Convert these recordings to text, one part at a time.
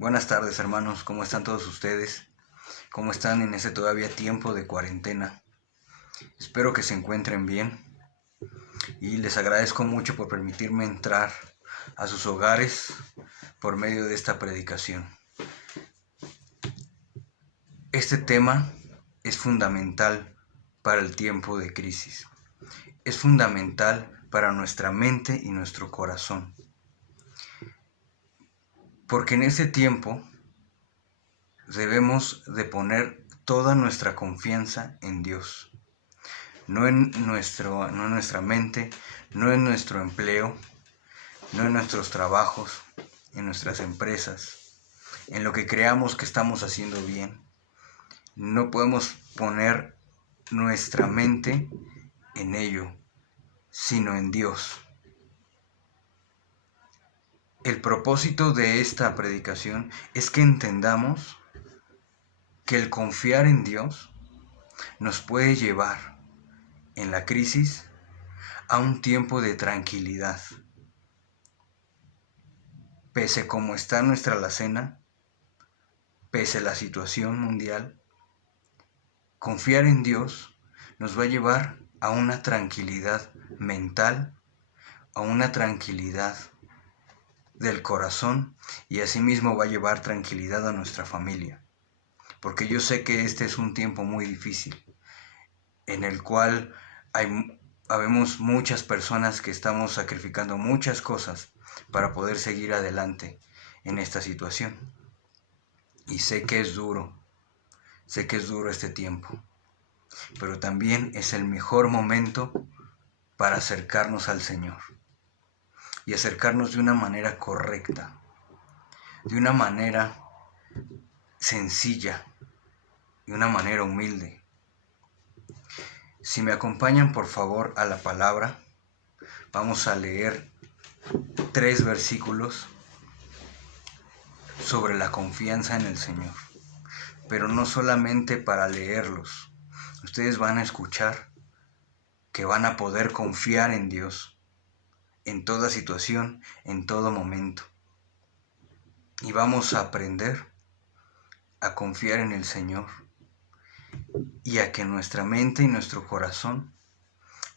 Buenas tardes, hermanos, ¿cómo están todos ustedes? ¿Cómo están en ese todavía tiempo de cuarentena? Espero que se encuentren bien y les agradezco mucho por permitirme entrar a sus hogares por medio de esta predicación. Este tema es fundamental para el tiempo de crisis. Es fundamental para nuestra mente y nuestro corazón. Porque en ese tiempo debemos de poner toda nuestra confianza en Dios. No en nuestra mente, no en nuestro empleo, no en nuestros trabajos, en nuestras empresas, en lo que creamos que estamos haciendo bien. No podemos poner nuestra mente en ello, sino en Dios. El propósito de esta predicación es que entendamos que el confiar en Dios nos puede llevar en la crisis a un tiempo de tranquilidad. Pese como está nuestra alacena, pese a la situación mundial, confiar en Dios nos va a llevar a una tranquilidad mental, a una tranquilidad del corazón y asimismo va a llevar tranquilidad a nuestra familia. Porque yo sé que este es un tiempo muy difícil, en el cual habemos muchas personas que estamos sacrificando muchas cosas para poder seguir adelante en esta situación. Y sé que es duro este tiempo, pero también es el mejor momento para acercarnos al Señor y acercarnos de una manera correcta, de una manera sencilla, de una manera humilde. Si me acompañan por favor a la palabra, vamos a leer 3 versículos sobre la confianza en el Señor, pero no solamente para leerlos. Ustedes van a escuchar que van a poder confiar en Dios en toda situación, en todo momento. Y vamos a aprender a confiar en el Señor y a que nuestra mente y nuestro corazón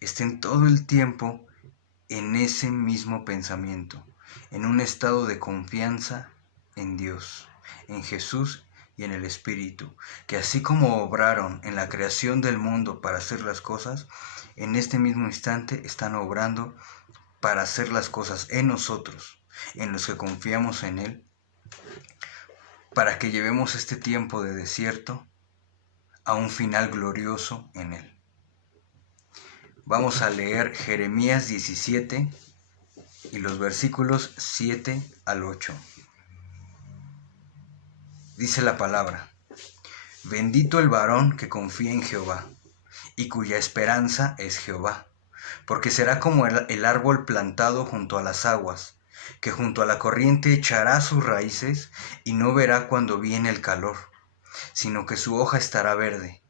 estén todo el tiempo en ese mismo pensamiento, en un estado de confianza en Dios, en Jesús y en el Espíritu, que así como obraron en la creación del mundo para hacer las cosas, en este mismo instante están obrando para hacer las cosas en nosotros, en los que confiamos en Él, para que llevemos este tiempo de desierto a un final glorioso en Él. Vamos a leer Jeremías 17 y los versículos 7 al 8. Dice la palabra: Bendito el varón que confía en Jehová, y cuya esperanza es Jehová, porque será como el árbol plantado junto a las aguas, que junto a la corriente echará sus raíces y no verá cuando viene el calor, sino que su hoja estará verde,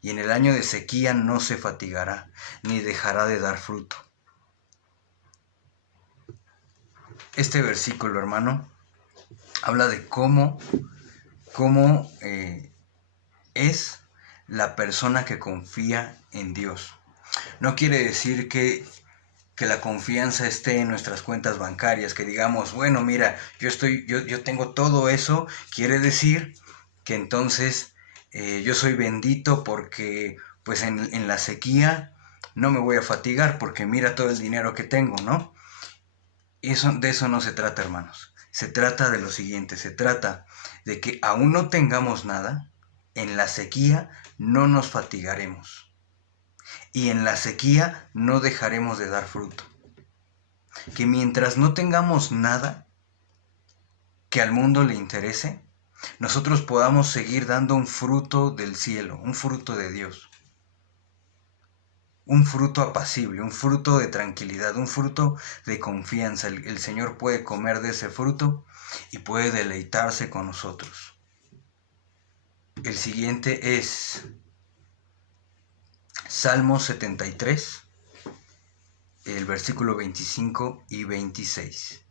y en el año de sequía no se fatigará, ni dejará de dar fruto. Este versículo, hermano, habla de cómo es la persona que confía en Dios. No quiere decir que la confianza esté en nuestras cuentas bancarias, que digamos, bueno, mira, yo tengo todo eso. Quiere decir que entonces yo soy bendito porque pues en la sequía no me voy a fatigar porque mira todo el dinero que tengo, ¿no? De eso no se trata, hermanos. Se trata de lo siguiente, se trata de que aún no tengamos nada, en la sequía no nos fatigaremos. Y en la sequía no dejaremos de dar fruto. Que mientras no tengamos nada que al mundo le interese, nosotros podamos seguir dando un fruto del cielo, un fruto de Dios. Un fruto apacible, un fruto de tranquilidad, un fruto de confianza. El Señor puede comer de ese fruto y puede deleitarse con nosotros. El siguiente es Salmo 73, el versículo 25 y 26.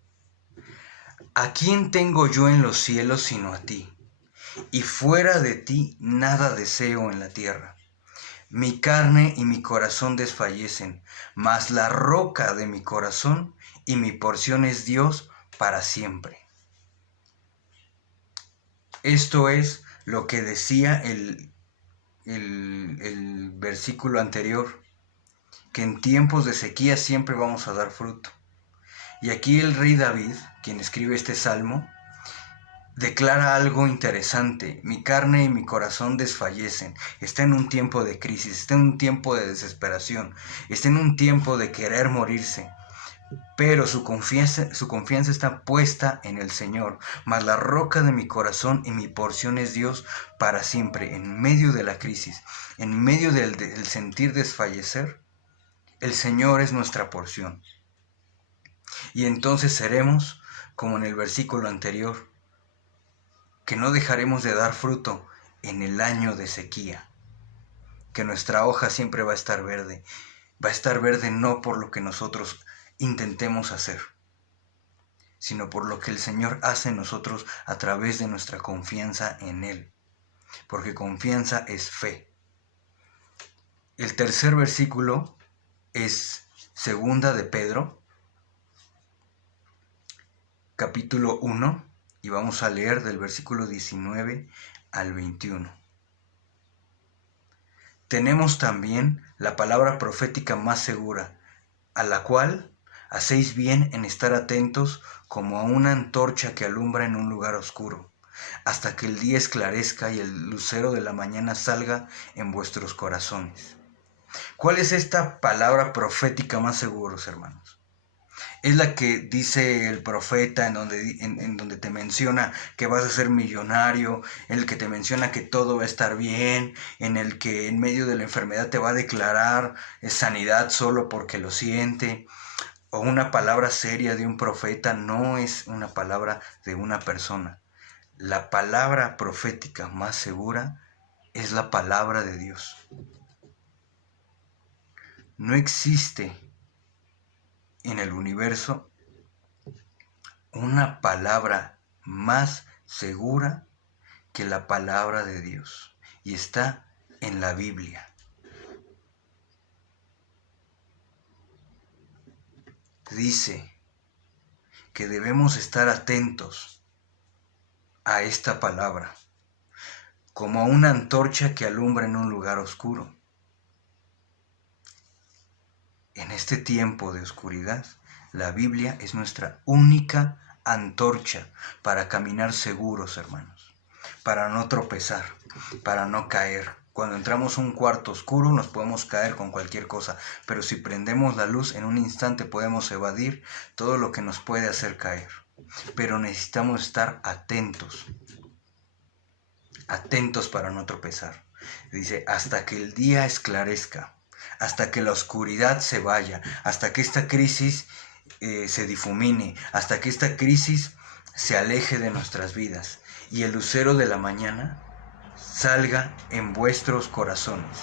¿A quién tengo yo en los cielos sino a ti? Y fuera de ti nada deseo en la tierra. Mi carne y mi corazón desfallecen, mas la roca de mi corazón y mi porción es Dios para siempre. Esto es lo que decía el versículo anterior, que en tiempos de sequía siempre vamos a dar fruto. Y aquí el rey David, quien escribe este salmo, declara algo interesante: mi carne y mi corazón desfallecen. Está en un tiempo de crisis, está en un tiempo de desesperación, está en un tiempo de querer morirse. Pero su confianza está puesta en el Señor, mas la roca de mi corazón y mi porción es Dios para siempre. En medio de la crisis, en medio del sentir desfallecer, el Señor es nuestra porción. Y entonces seremos, como en el versículo anterior, que no dejaremos de dar fruto en el año de sequía, que nuestra hoja siempre va a estar verde no por lo que nosotros intentemos hacer, sino por lo que el Señor hace en nosotros a través de nuestra confianza en Él, porque confianza es fe. El tercer versículo es segunda de Pedro, capítulo 1, y vamos a leer del versículo 19 al 21. Tenemos también la palabra profética más segura, a la cual hacéis bien en estar atentos como a una antorcha que alumbra en un lugar oscuro, hasta que el día esclarezca y el lucero de la mañana salga en vuestros corazones. ¿Cuál es esta palabra profética más segura, hermanos? Es la que dice el profeta en donde te menciona que vas a ser millonario, en el que te menciona que todo va a estar bien, en el que en medio de la enfermedad te va a declarar sanidad solo porque lo siente. O una palabra seria de un profeta no es una palabra de una persona. La palabra profética más segura es la palabra de Dios. No existe en el universo una palabra más segura que la palabra de Dios, y está en la Biblia. Dice que debemos estar atentos a esta palabra, como una antorcha que alumbra en un lugar oscuro. En este tiempo de oscuridad, la Biblia es nuestra única antorcha para caminar seguros, hermanos, para no tropezar, para no caer. Cuando entramos a un cuarto oscuro nos podemos caer con cualquier cosa, pero si prendemos la luz en un instante podemos evadir todo lo que nos puede hacer caer. Pero necesitamos estar atentos para no tropezar. Dice, hasta que el día esclarezca, hasta que la oscuridad se vaya, hasta que esta crisis se difumine, hasta que esta crisis se aleje de nuestras vidas y el lucero de la mañana salga en vuestros corazones.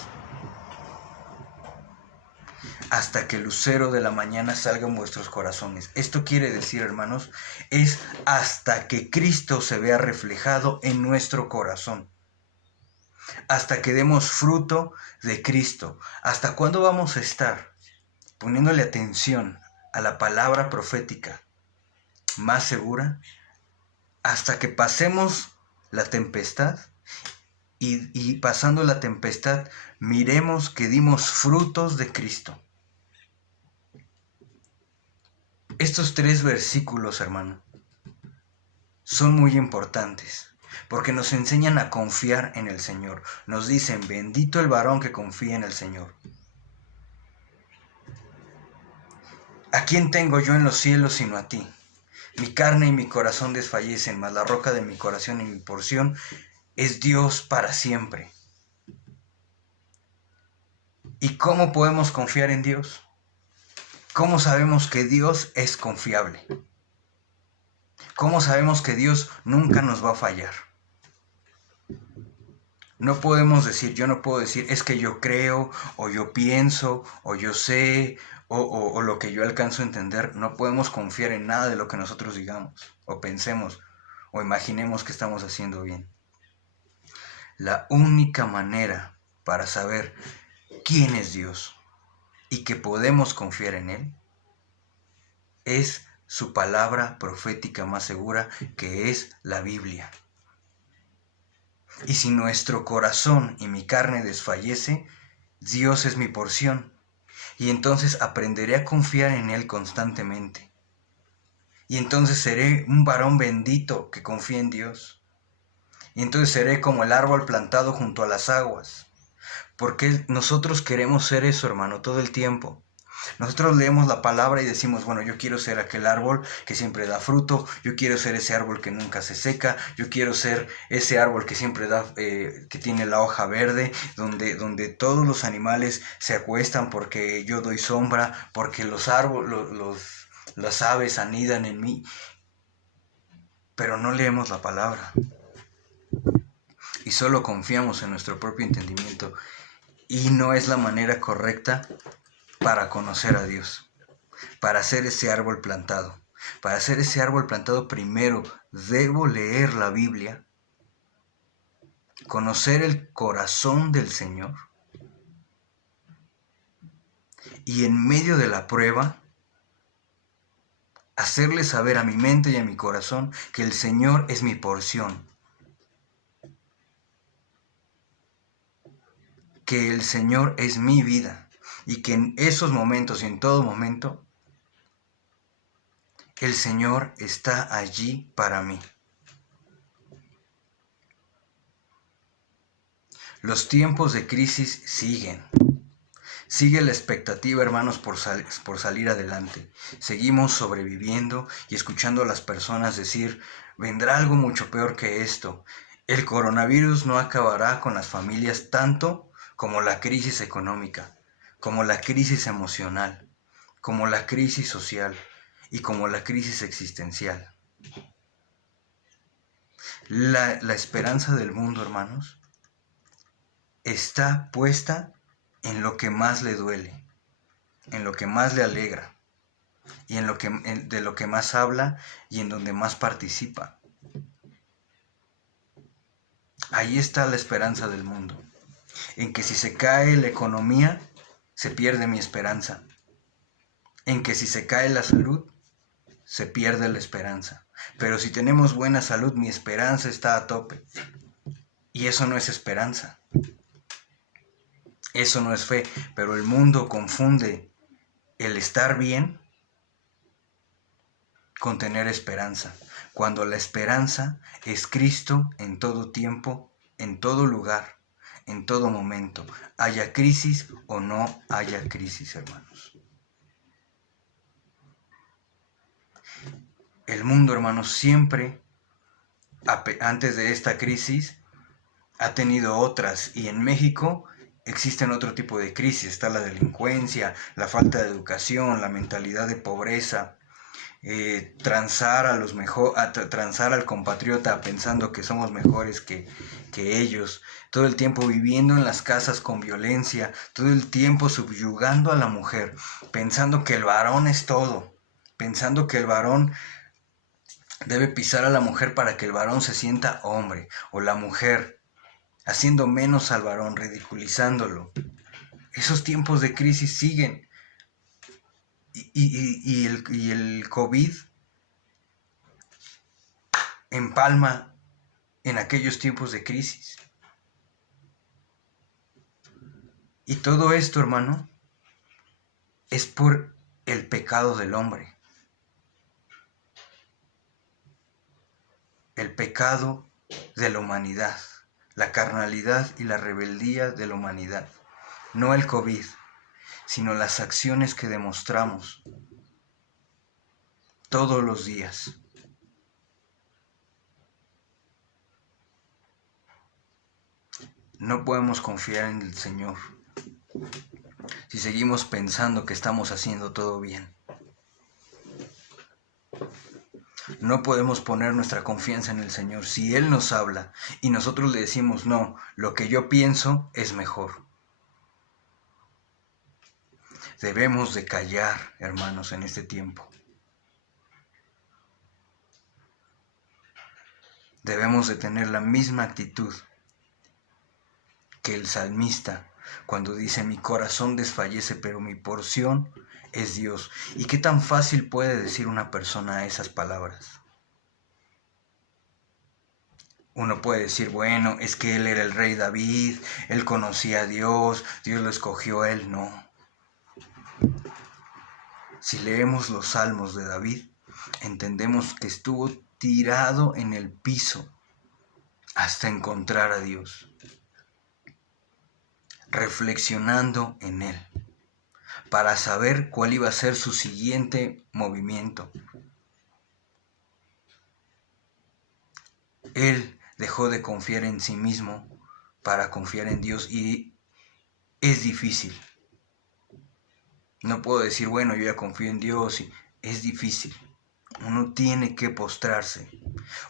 Hasta que el lucero de la mañana salga en vuestros corazones. Esto quiere decir, hermanos, es hasta que Cristo se vea reflejado en nuestro corazón. Hasta que demos fruto de Cristo. ¿Hasta cuándo vamos a estar poniéndole atención a la palabra profética más segura? Hasta que pasemos la tempestad y pasando la tempestad miremos que dimos frutos de Cristo. Estos 3 versículos, hermano, son muy importantes porque nos enseñan a confiar en el Señor. Nos dicen, bendito el varón que confía en el Señor. ¿A quién tengo yo en los cielos sino a ti? Mi carne y mi corazón desfallecen, mas la roca de mi corazón y mi porción es Dios para siempre. ¿Y cómo podemos confiar en Dios? ¿Cómo sabemos que Dios es confiable? ¿Cómo sabemos que Dios nunca nos va a fallar? No podemos decir, yo no puedo decir, es que yo creo, o yo pienso, o yo sé, o lo que yo alcanzo a entender, no podemos confiar en nada de lo que nosotros digamos, o pensemos, o imaginemos que estamos haciendo bien. La única manera para saber quién es Dios y que podemos confiar en Él es su palabra profética más segura, que es la Biblia. Y si nuestro corazón y mi carne desfallece, Dios es mi porción, y entonces aprenderé a confiar en Él constantemente. Y entonces seré un varón bendito que confía en Dios. Y entonces seré como el árbol plantado junto a las aguas. Porque nosotros queremos ser eso, hermano, todo el tiempo. Nosotros leemos la palabra y decimos, bueno, yo quiero ser aquel árbol que siempre da fruto, yo quiero ser ese árbol que nunca se seca, yo quiero ser ese árbol que siempre da, que tiene la hoja verde, donde todos los animales se acuestan porque yo doy sombra, porque los las aves anidan en mí. Pero no leemos la palabra y solo confiamos en nuestro propio entendimiento, y no es la manera correcta para conocer a Dios, para ser ese árbol plantado. Para ser ese árbol plantado primero debo leer la Biblia, conocer el corazón del Señor, y en medio de la prueba hacerle saber a mi mente y a mi corazón que el Señor es mi porción, que el Señor es mi vida, y que en esos momentos y en todo momento el Señor está allí para mí. Los tiempos de crisis siguen. Sigue la expectativa, hermanos, por salir adelante. Seguimos sobreviviendo y escuchando a las personas decir, vendrá algo mucho peor que esto. El coronavirus no acabará con las familias tanto como la crisis económica, como la crisis emocional, como la crisis social y como la crisis existencial. La esperanza del mundo, hermanos, está puesta en lo que más le duele, en lo que más le alegra, y de lo que más habla y en donde más participa. Ahí está la esperanza del mundo, en que si se cae la economía, se pierde mi esperanza, en que si se cae la salud, se pierde la esperanza, pero si tenemos buena salud, mi esperanza está a tope, y eso no es esperanza. Eso no es fe, pero el mundo confunde el estar bien con tener esperanza, cuando la esperanza es Cristo en todo tiempo, en todo lugar, en todo momento, haya crisis o no haya crisis, hermanos. El mundo, hermanos, siempre, antes de esta crisis, ha tenido otras, y en México existen otro tipo de crisis. Está la delincuencia, la falta de educación, la mentalidad de pobreza, transar al compatriota pensando que somos mejores que ellos, todo el tiempo viviendo en las casas con violencia, todo el tiempo subyugando a la mujer, pensando que el varón es todo, pensando que el varón debe pisar a la mujer para que el varón se sienta hombre, o la mujer haciendo menos al varón, ridiculizándolo. Esos tiempos de crisis siguen. Y el COVID empalma en aquellos tiempos de crisis. Y todo esto, hermano, es por el pecado del hombre. El pecado de la humanidad, la carnalidad y la rebeldía de la humanidad. No el COVID, sino las acciones que demostramos todos los días. No podemos confiar en el Señor si seguimos pensando que estamos haciendo todo bien. No podemos poner nuestra confianza en el Señor si Él nos habla y nosotros le decimos, no, lo que yo pienso es mejor. Debemos de callar, hermanos, en este tiempo. Debemos de tener la misma actitud que el salmista cuando dice: mi corazón desfallece, pero mi porción es Dios. ¿Y qué tan fácil puede decir una persona esas palabras? Uno puede decir, bueno, es que él era el rey David, él conocía a Dios, Dios lo escogió a él. No. Si leemos los salmos de David, entendemos que estuvo tirado en el piso hasta encontrar a Dios, reflexionando en él, para saber cuál iba a ser su siguiente movimiento. Él dejó de confiar en sí mismo para confiar en Dios, y es difícil. No puedo decir, bueno, yo ya confío en Dios. Es difícil. Uno tiene que postrarse,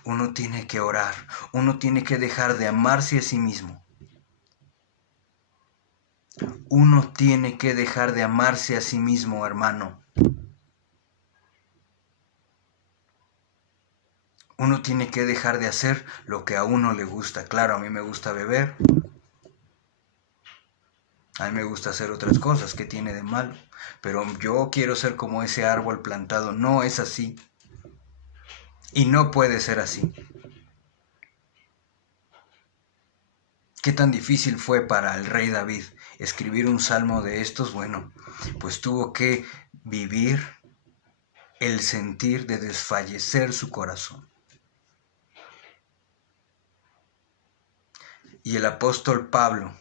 uno tiene que orar, uno tiene que dejar de amarse a sí mismo. Uno tiene que dejar de amarse a sí mismo, hermano. Uno tiene que dejar de hacer lo que a uno le gusta. Claro, a mí me gusta beber. A mí me gusta hacer otras cosas. ¿Qué tiene de malo? Pero yo quiero ser como ese árbol plantado. No es así. Y no puede ser así. ¿Qué tan difícil fue para el rey David escribir un salmo de estos? Bueno, pues tuvo que vivir el sentir de desfallecer su corazón. Y el apóstol Pablo,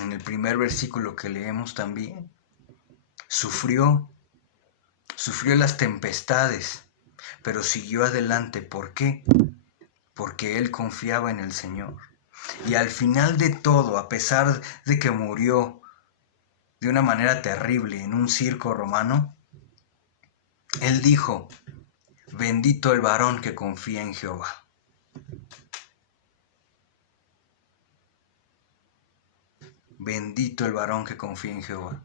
en el primer versículo que leemos también, sufrió las tempestades, pero siguió adelante. ¿Por qué? Porque él confiaba en el Señor. Y al final de todo, a pesar de que murió de una manera terrible en un circo romano, él dijo: bendito el varón que confía en Jehová. Bendito el varón que confía en Jehová.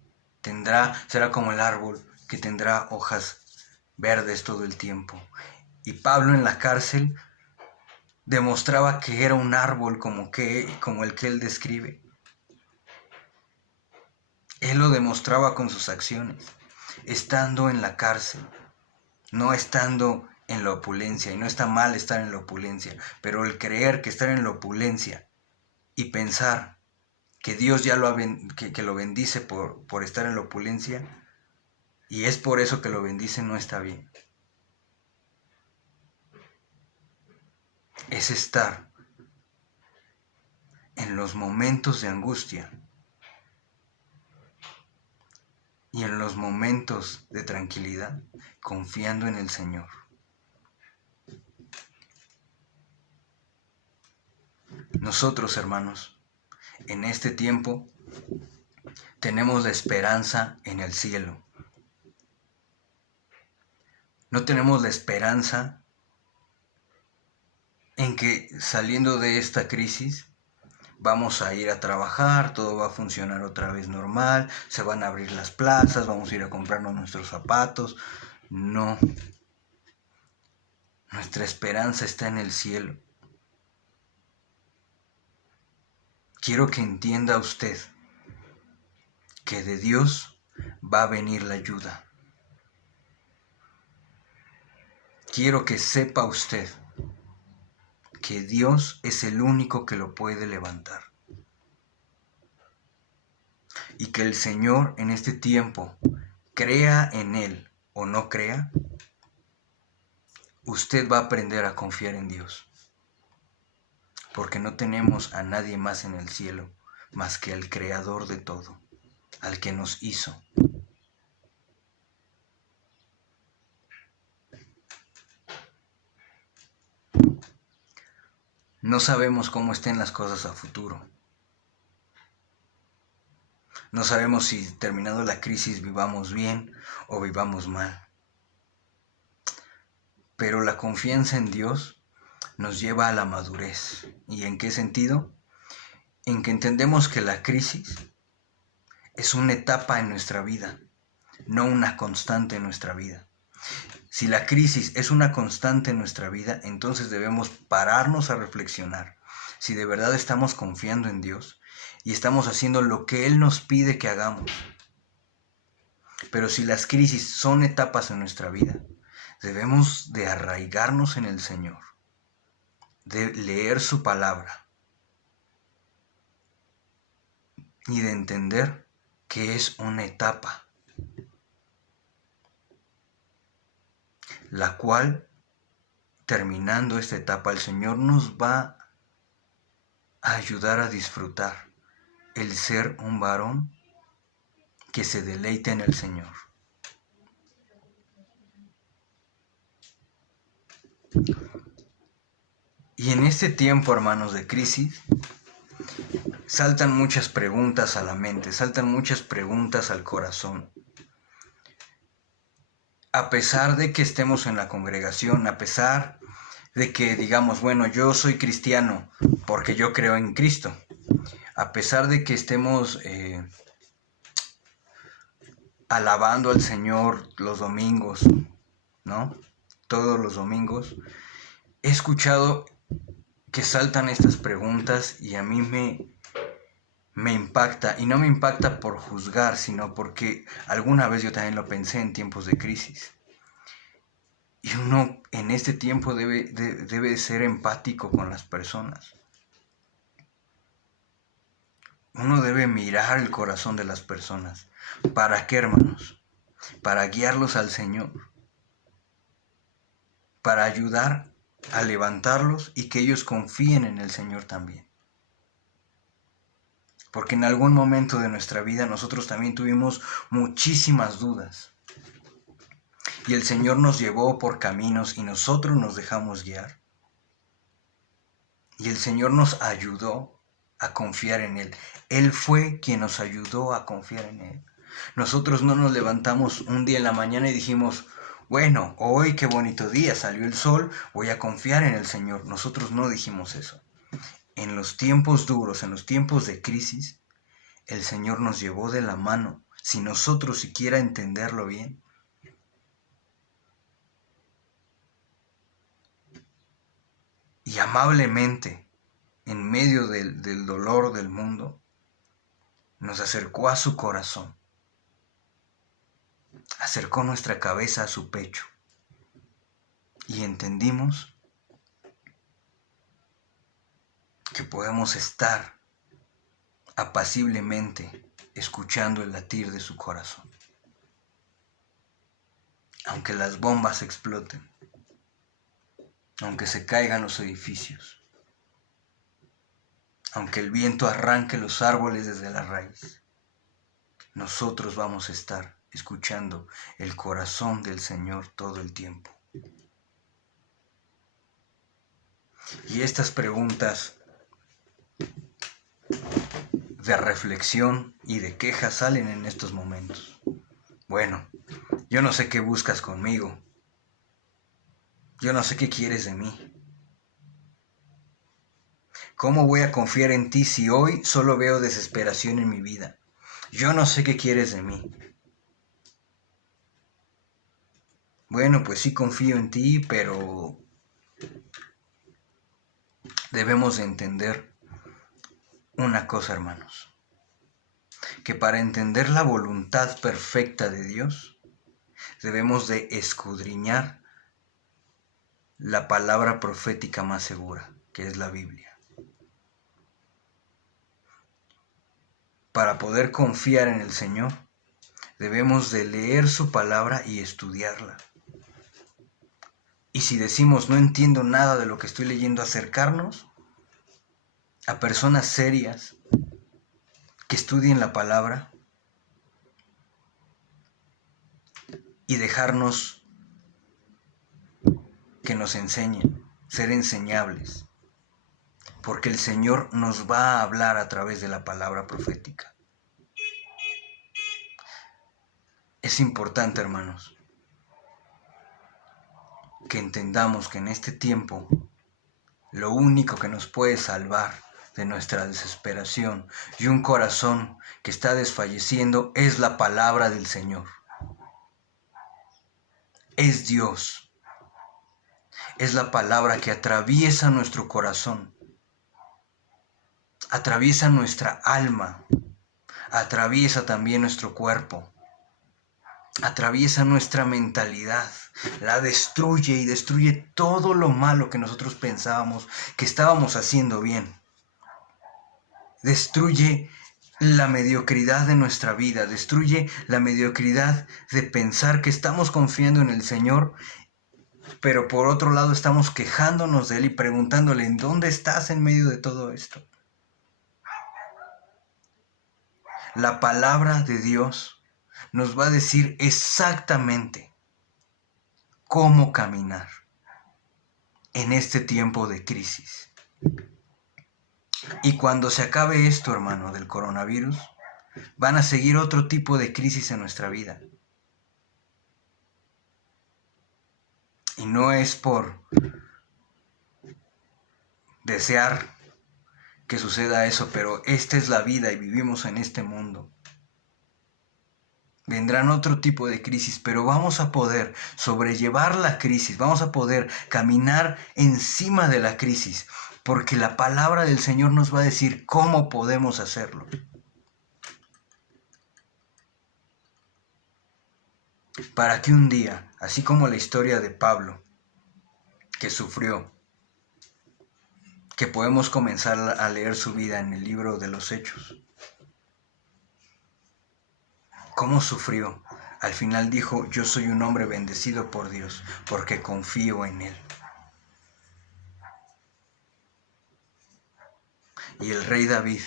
Será como el árbol que tendrá hojas verdes todo el tiempo. Y Pablo en la cárcel demostraba que era un árbol como el que él describe. Él lo demostraba con sus acciones, estando en la cárcel, no estando en la opulencia. Y no está mal estar en la opulencia, pero el creer que estar en la opulencia y pensar que Dios ya lo bendice por estar en la opulencia, y es por eso que lo bendice, no está bien. Es estar en los momentos de angustia y en los momentos de tranquilidad, confiando en el Señor. Nosotros, hermanos, en este tiempo tenemos la esperanza en el cielo. No tenemos la esperanza en que saliendo de esta crisis vamos a ir a trabajar, todo va a funcionar otra vez normal, se van a abrir las plazas, vamos a ir a comprarnos nuestros zapatos. No. Nuestra esperanza está en el cielo. Quiero que entienda usted que de Dios va a venir la ayuda. Quiero que sepa usted que Dios es el único que lo puede levantar. Y que el Señor en este tiempo, crea en Él o no crea, usted va a aprender a confiar en Dios. Porque no tenemos a nadie más en el cielo más que al Creador de todo, al que nos hizo. No sabemos cómo estén las cosas a futuro. No sabemos si terminando la crisis vivamos bien o vivamos mal. Pero la confianza en Dios nos lleva a la madurez. ¿Y en qué sentido? En que entendemos que la crisis es una etapa en nuestra vida, no una constante en nuestra vida. Si la crisis es una constante en nuestra vida, entonces debemos pararnos a reflexionar si de verdad estamos confiando en Dios y estamos haciendo lo que Él nos pide que hagamos. Pero si las crisis son etapas en nuestra vida, debemos de arraigarnos en el Señor, de leer su palabra y de entender que es una etapa, la cual, terminando esta etapa, el Señor nos va a ayudar a disfrutar el ser un varón que se deleite en el Señor. Y en este tiempo, hermanos, de crisis, saltan muchas preguntas a la mente, saltan muchas preguntas al corazón. A pesar de que estemos en la congregación, a pesar de que digamos, bueno, yo soy cristiano porque yo creo en Cristo, a pesar de que estemos alabando al Señor los domingos, ¿no? Todos los domingos, he escuchado que saltan estas preguntas y a mí me impacta, y no me impacta por juzgar, sino porque alguna vez yo también lo pensé en tiempos de crisis. Y uno en este tiempo debe ser empático con las personas. Uno debe mirar el corazón de las personas. ¿Para qué, hermanos? Para guiarlos al Señor. Para ayudar a levantarlos y que ellos confíen en el Señor también. Porque en algún momento de nuestra vida nosotros también tuvimos muchísimas dudas. Y el Señor nos llevó por caminos y nosotros nos dejamos guiar. Y el Señor nos ayudó a confiar en Él. Él fue quien nos ayudó a confiar en Él. Nosotros no nos levantamos un día en la mañana y dijimos, bueno, hoy qué bonito día, salió el sol, voy a confiar en el Señor. Nosotros no dijimos eso. En los tiempos duros, en los tiempos de crisis, el Señor nos llevó de la mano, sin nosotros siquiera entenderlo bien. Y amablemente, en medio del dolor del mundo, nos acercó a su corazón, acercó nuestra cabeza a su pecho y entendimos que podemos estar apaciblemente escuchando el latir de su corazón. Aunque las bombas exploten, aunque se caigan los edificios, aunque el viento arranque los árboles desde la raíz, nosotros vamos a estar escuchando el corazón del Señor todo el tiempo. Y estas preguntas de reflexión y de queja salen en estos momentos. Bueno, yo no sé qué buscas conmigo. Yo no sé qué quieres de mí. ¿Cómo voy a confiar en ti si hoy solo veo desesperación en mi vida? Yo no sé qué quieres de mí. Bueno, pues sí confío en ti, pero debemos de entender una cosa, hermanos, que para entender la voluntad perfecta de Dios, debemos de escudriñar la palabra profética más segura, que es la Biblia. Para poder confiar en el Señor, debemos de leer su palabra y estudiarla. Y si decimos no entiendo nada de lo que estoy leyendo, acercarnos a personas serias que estudien la palabra y dejarnos que nos enseñen, ser enseñables, porque el Señor nos va a hablar a través de la palabra profética. Es importante, hermanos, que entendamos que en este tiempo lo único que nos puede salvar de nuestra desesperación y un corazón que está desfalleciendo es la palabra del Señor. Es Dios. Es la palabra que atraviesa nuestro corazón, atraviesa nuestra alma, atraviesa también nuestro cuerpo, atraviesa nuestra mentalidad, la destruye y destruye todo lo malo que nosotros pensábamos que estábamos haciendo bien. Destruye la mediocridad de nuestra vida, destruye la mediocridad de pensar que estamos confiando en el Señor, pero por otro lado estamos quejándonos de Él y preguntándole, ¿en dónde estás en medio de todo esto? La palabra de Dios nos va a decir exactamente cómo caminar en este tiempo de crisis. Y cuando se acabe esto, hermano, del coronavirus, van a seguir otro tipo de crisis en nuestra vida. Y no es por desear que suceda eso, pero esta es la vida y vivimos en este mundo. Vendrán otro tipo de crisis, pero vamos a poder sobrellevar la crisis, vamos a poder caminar encima de la crisis, porque la palabra del Señor nos va a decir cómo podemos hacerlo. Para que un día, así como la historia de Pablo, que sufrió, que podemos comenzar a leer su vida en el libro de los Hechos, cómo sufrió. Al final dijo, yo soy un hombre bendecido por Dios, porque confío en Él. Y el rey David,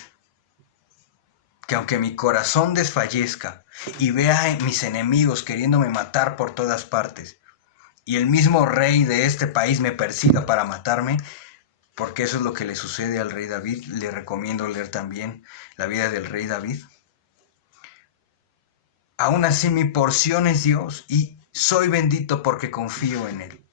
que aunque mi corazón desfallezca y vea a mis enemigos queriéndome matar por todas partes, y el mismo rey de este país me persiga para matarme, porque eso es lo que le sucede al rey David, le recomiendo leer también la vida del rey David. Aún así mi porción es Dios y soy bendito porque confío en Él.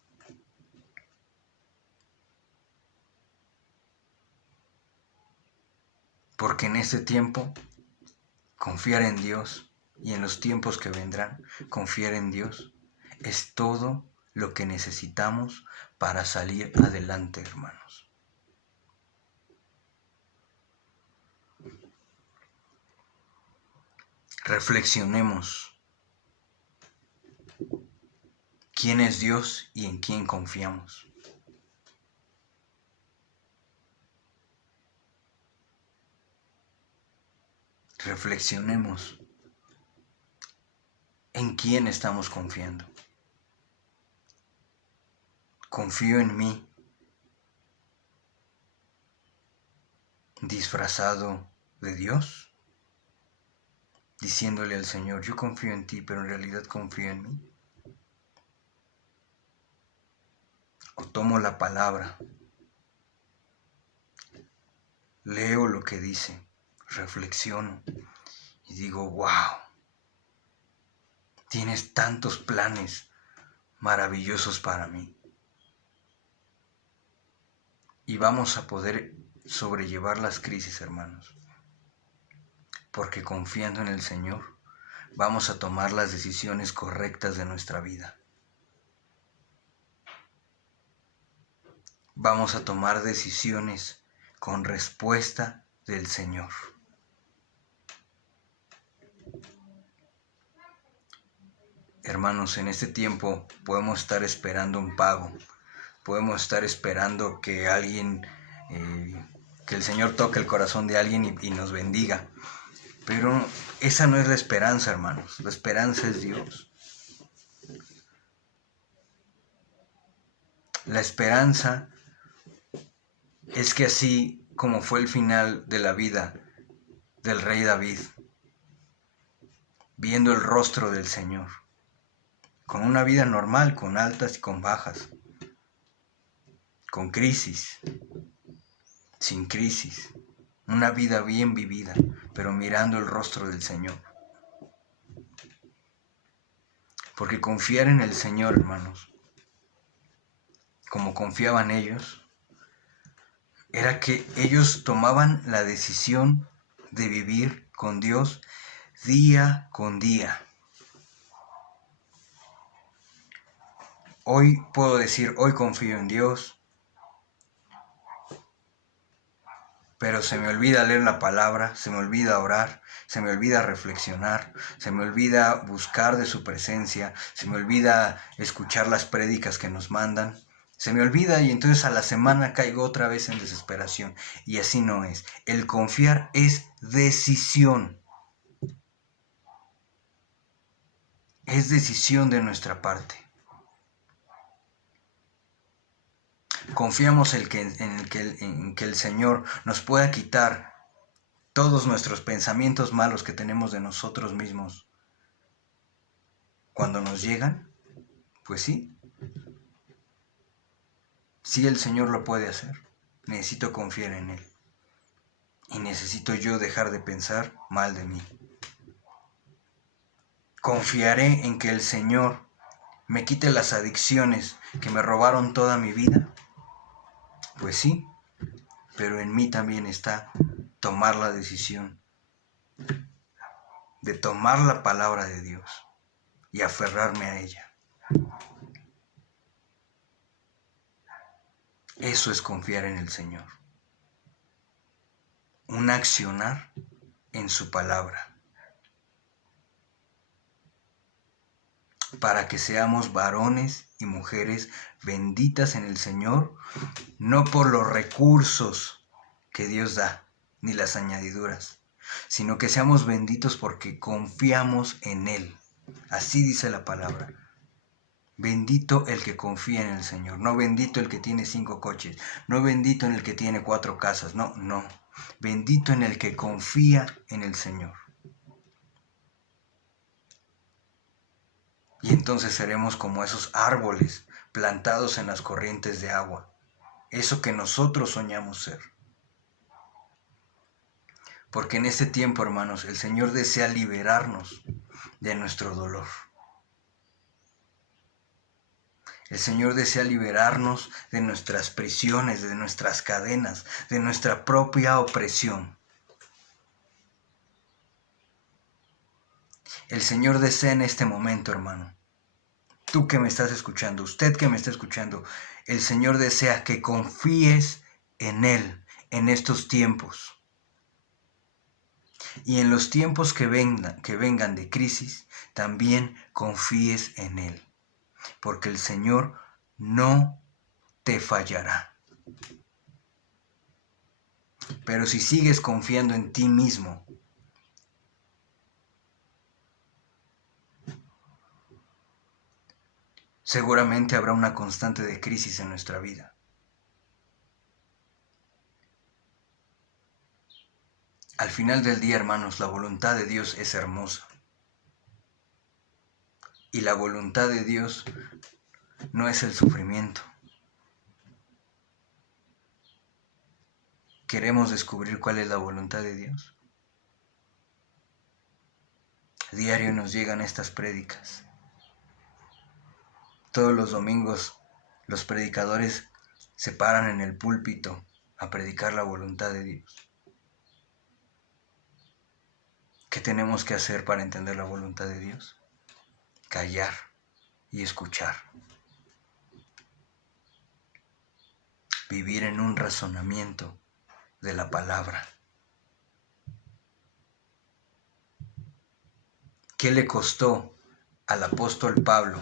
Porque en este tiempo, confiar en Dios y en los tiempos que vendrán, confiar en Dios es todo lo que necesitamos para salir adelante, hermanos. Reflexionemos quién es Dios y en quién confiamos. Reflexionemos en quién estamos confiando. Confío en mí, disfrazado de Dios, diciéndole al Señor, yo confío en ti, pero en realidad confío en mí. O tomo la palabra, leo lo que dice, reflexiono y digo, wow, tienes tantos planes maravillosos para mí. Y vamos a poder sobrellevar las crisis, hermanos, porque confiando en el Señor vamos a tomar las decisiones correctas de nuestra vida. Vamos a tomar decisiones con respuesta del Señor. Hermanos, en este tiempo podemos estar esperando un pago, podemos estar esperando que alguien, que el Señor toque el corazón de alguien y nos bendiga, pero esa no es la esperanza, hermanos, la esperanza es Dios. La esperanza es que así como fue el final de la vida del rey David, viendo el rostro del Señor, con una vida normal, con altas y con bajas, con crisis, sin crisis, una vida bien vivida, pero mirando el rostro del Señor. Porque confiar en el Señor, hermanos, como confiaban ellos, era que ellos tomaban la decisión de vivir con Dios día con día. Hoy puedo decir, hoy confío en Dios, pero se me olvida leer la palabra, se me olvida orar, se me olvida reflexionar, se me olvida buscar de su presencia, se me olvida escuchar las prédicas que nos mandan, se me olvida y entonces a la semana caigo otra vez en desesperación. Y así no es. El confiar es decisión. Es decisión de nuestra parte. Confiamos en que el Señor nos pueda quitar todos nuestros pensamientos malos que tenemos de nosotros mismos. Cuando nos llegan, pues sí. Sí, el Señor lo puede hacer. Necesito confiar en Él. Y necesito yo dejar de pensar mal de mí. Confiaré en que el Señor me quite las adicciones que me robaron toda mi vida. Pues sí, pero en mí también está tomar la decisión de tomar la palabra de Dios y aferrarme a ella. Eso es confiar en el Señor. Un accionar en su palabra. Para que seamos varones y mujeres benditas en el Señor, no por los recursos que Dios da, ni las añadiduras, sino que seamos benditos porque confiamos en Él. Así dice la palabra. Bendito el que confía en el Señor, no bendito el que tiene 5 coches, no bendito en el que tiene 4 casas, no. Bendito en el que confía en el Señor. Y entonces seremos como esos árboles plantados en las corrientes de agua, eso que nosotros soñamos ser. Porque en este tiempo, hermanos, el Señor desea liberarnos de nuestro dolor. El Señor desea liberarnos de nuestras prisiones, de nuestras cadenas, de nuestra propia opresión. El Señor desea en este momento, hermano, tú que me estás escuchando, usted que me está escuchando, el Señor desea que confíes en Él en estos tiempos. Y en los tiempos que vengan de crisis, también confíes en Él. Porque el Señor no te fallará. Pero si sigues confiando en ti mismo, seguramente habrá una constante de crisis en nuestra vida. Al final del día, hermanos, la voluntad de Dios es hermosa. Y la voluntad de Dios no es el sufrimiento. ¿Queremos descubrir cuál es la voluntad de Dios? Diario nos llegan estas prédicas. Todos los domingos los predicadores se paran en el púlpito a predicar la voluntad de Dios. ¿Qué tenemos que hacer para entender la voluntad de Dios? Callar y escuchar. Vivir en un razonamiento de la palabra. ¿Qué le costó al apóstol Pablo?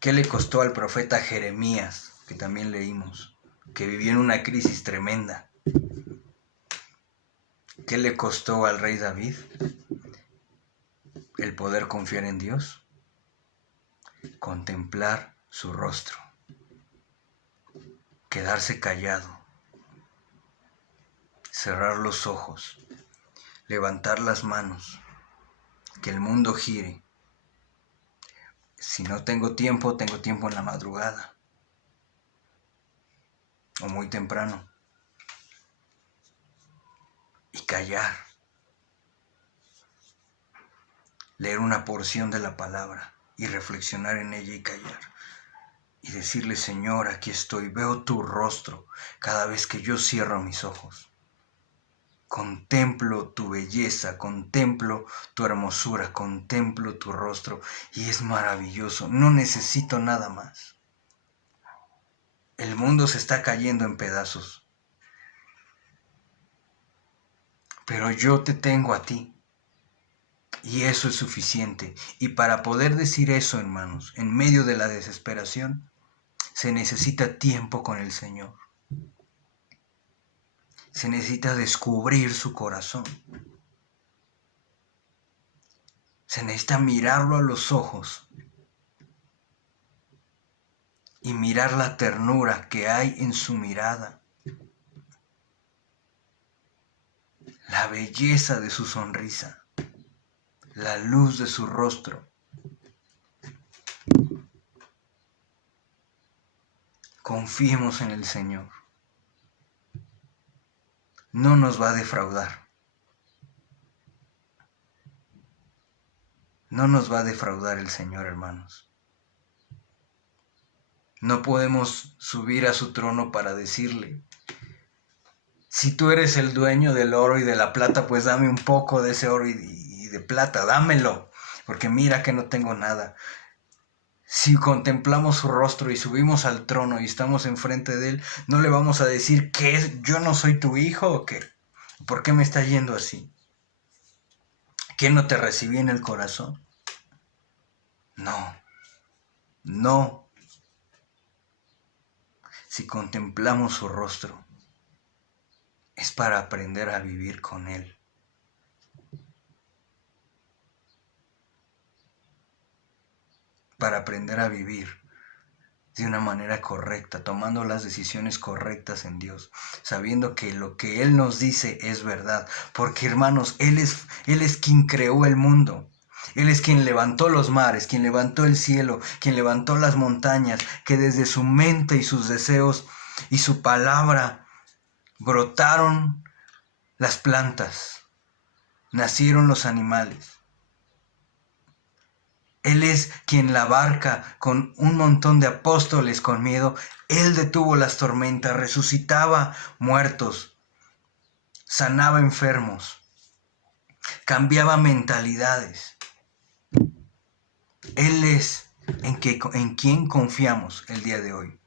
¿Qué le costó al profeta Jeremías, que también leímos, que vivió en una crisis tremenda? ¿Qué le costó al rey David el poder confiar en Dios? Contemplar su rostro, quedarse callado, cerrar los ojos, levantar las manos, que el mundo gire. Si no tengo tiempo en la madrugada o muy temprano. Y callar. Leer una porción de la palabra y reflexionar en ella y callar. y decirle: Señor, aquí estoy, veo tu rostro cada vez que yo cierro mis ojos. Contemplo tu belleza, contemplo tu hermosura, contemplo tu rostro y es maravilloso. No necesito nada más. El mundo se está cayendo en pedazos, pero yo te tengo a ti y eso es suficiente. Y para poder decir eso, hermanos, en medio de la desesperación, se necesita tiempo con el Señor. Se necesita descubrir su corazón. Se necesita mirarlo a los ojos y mirar la ternura que hay en su mirada, la belleza de su sonrisa, la luz de su rostro. Confiemos en el Señor. No nos va a defraudar. No nos va a defraudar el Señor, hermanos. No podemos subir a su trono para decirle: si tú eres el dueño del oro y de la plata, pues dame un poco de ese oro y de plata, dámelo, porque mira que no tengo nada. Si contemplamos su rostro y subimos al trono y estamos enfrente de él, no le vamos a decir: ¿qué? ¿Yo no soy tu hijo o qué? ¿Por qué me está yendo así? ¿Qué no te recibí en el corazón? No, no. Si contemplamos su rostro, es para aprender a vivir con él. Para aprender a vivir de una manera correcta, tomando las decisiones correctas en Dios, sabiendo que lo que Él nos dice es verdad, porque hermanos, Él es quien creó el mundo, Él es quien levantó los mares, quien levantó el cielo, quien levantó las montañas, que desde su mente y sus deseos y su palabra brotaron las plantas, nacieron los animales. Él es quien la barca con un montón de apóstoles con miedo, Él detuvo las tormentas, resucitaba muertos, sanaba enfermos, cambiaba mentalidades. Él es en quien confiamos el día de hoy.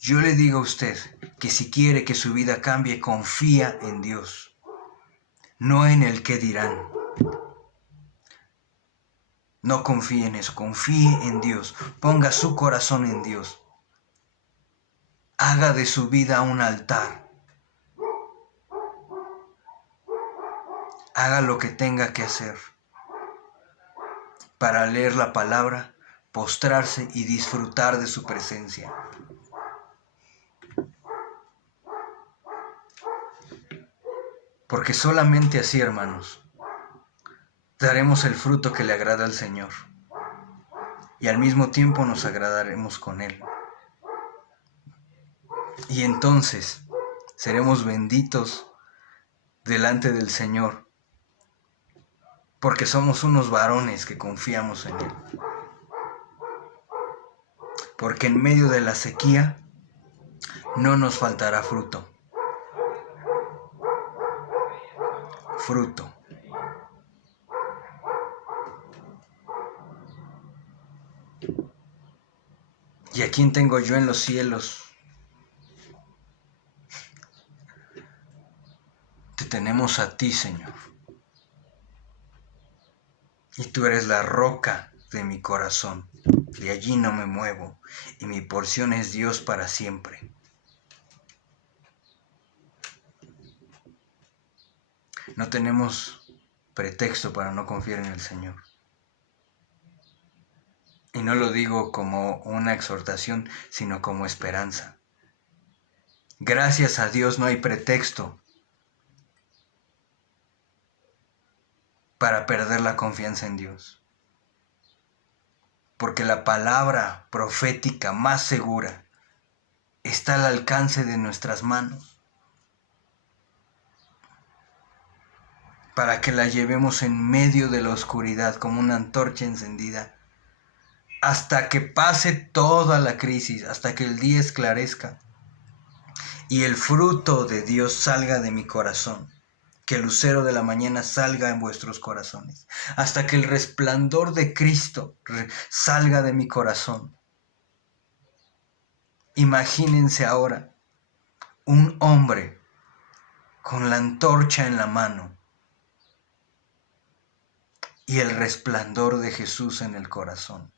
Yo le digo a usted que si quiere que su vida cambie, confía en Dios, no en el qué dirán. No confíe en eso, confíe en Dios, ponga su corazón en Dios. Haga de su vida un altar. Haga lo que tenga que hacer para leer la palabra, postrarse y disfrutar de su presencia. Porque solamente así, hermanos, daremos el fruto que le agrada al Señor y al mismo tiempo nos agradaremos con Él. Y entonces seremos benditos delante del Señor, porque somos unos varones que confiamos en Él. Porque en medio de la sequía no nos faltará fruto. Fruto. ¿Y a quién tengo yo en los cielos? Te tenemos a ti, Señor. Y tú eres la roca de mi corazón. De allí no me muevo. Y mi porción es Dios para siempre. No tenemos pretexto para no confiar en el Señor. Y no lo digo como una exhortación, sino como esperanza. Gracias a Dios no hay pretexto para perder la confianza en Dios. Porque la palabra profética más segura está al alcance de nuestras manos, para que la llevemos en medio de la oscuridad como una antorcha encendida hasta que pase toda la crisis, hasta que el día esclarezca y el fruto de Dios salga de mi corazón. Que el lucero de la mañana salga en vuestros corazones, hasta que el resplandor de Cristo salga de mi corazón. Imagínense ahora un hombre con la antorcha en la mano y el resplandor de Jesús en el corazón.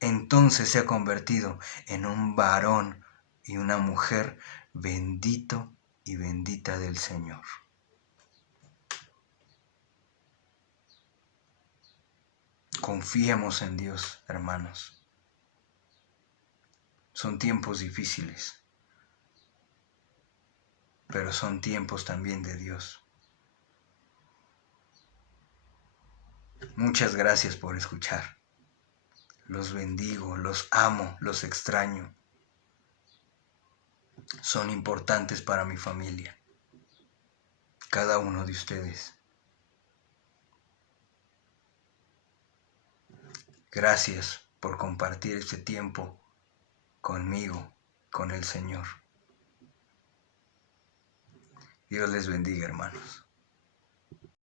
Entonces se ha convertido en un varón y una mujer bendito y bendita del Señor. Confiemos en Dios, hermanos. Son tiempos difíciles, pero son tiempos también de Dios. Muchas gracias por escuchar. Los bendigo, los amo, los extraño. Son importantes para mi familia, cada uno de ustedes. Gracias por compartir este tiempo conmigo, con el Señor. Dios les bendiga, hermanos.